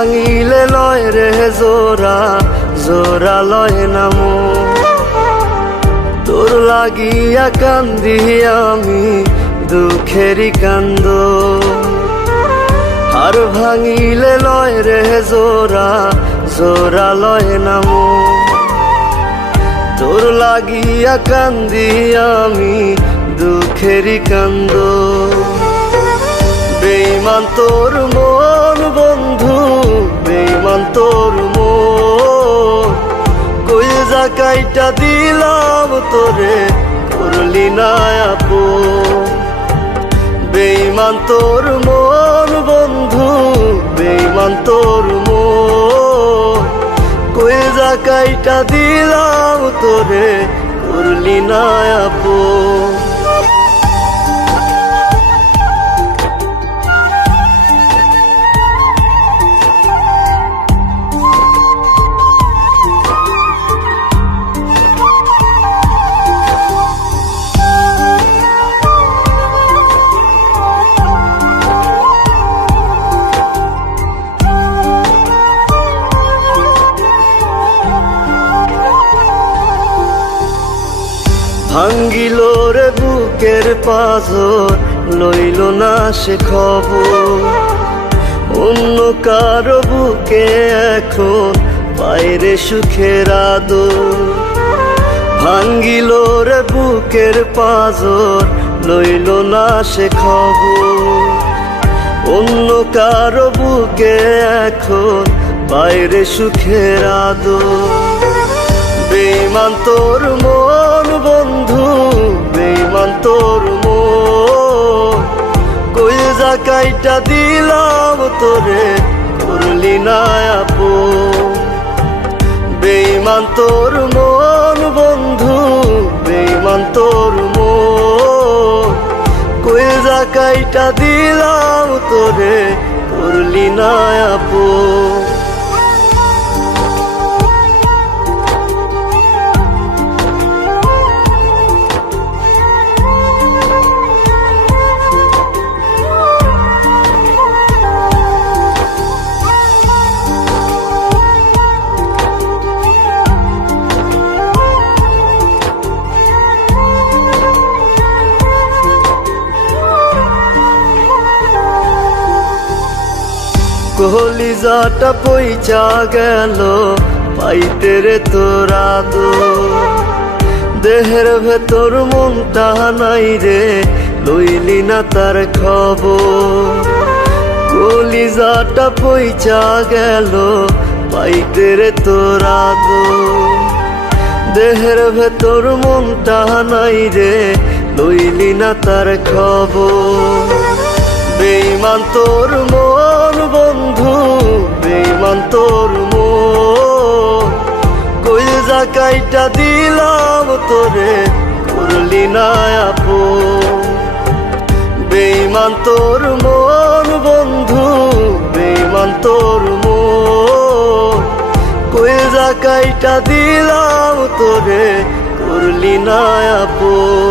ভাঙিলে লয় রে জোড়া জোড়া লয় না মন। তোর লাগিয়া কান্দি আমি দুঃখেরই কান্দ। আর ভাঙিলে লয় রে জোড়া জোড়া লয় না মন। তোর লাগিয়া কান্দি আমি দুঃখেরই কান্দ। বেঈমান তোর মন বন্ধু, বেঈমান তোর মন। কইজা কাইটা দিলাম তোরে, করলি না আপন। বেঈমান তোর মন বন্ধু, বেঈমান তোর মন। কইজা কাইটা দিলাম তোরে, করলি না আপন। ভাঙ্গিল রে বুকের পাথর, লইল না সে খবর। অন্য কারো বুকে এখন বাইরে সুখের আদর। ভাঙ্গিল রে বুকের পাথর, লইল না সে খবর। অন্য কারো বুকে এখন বাইরে সুখের আদর। বেঈমান তোর মন বন্ধু, বেঈমান তোর মন। কইজা কাইটা দিলাম তোরে, করলি না আপন। বেঈমান তোর মন বন্ধু, বেঈমান তোর মন। কইজা কাইটা দিলাম তোরে, করলি না আপন। কলিজাটা পইচা গেল পাইতে রে তোরা দো। দেহের ভেতর মনটা নাই রে, লইলি না তার খবর। কলিজাটা পইচা গেল পাইতে রে তোরা দো। দেহের ভেতর মনটা নাই রে, লইলি না তার খবর। বেঈমান তোর মন বন্ধু, বেঈমান তোর মন। কইজা কাইটা দিলাম তোরে, করলি না আপন। বেঈমান তোর মন বন্ধু, বেঈমান তোর মন। কইজা কাইটা দিলাম তোরে, করলি না আপন।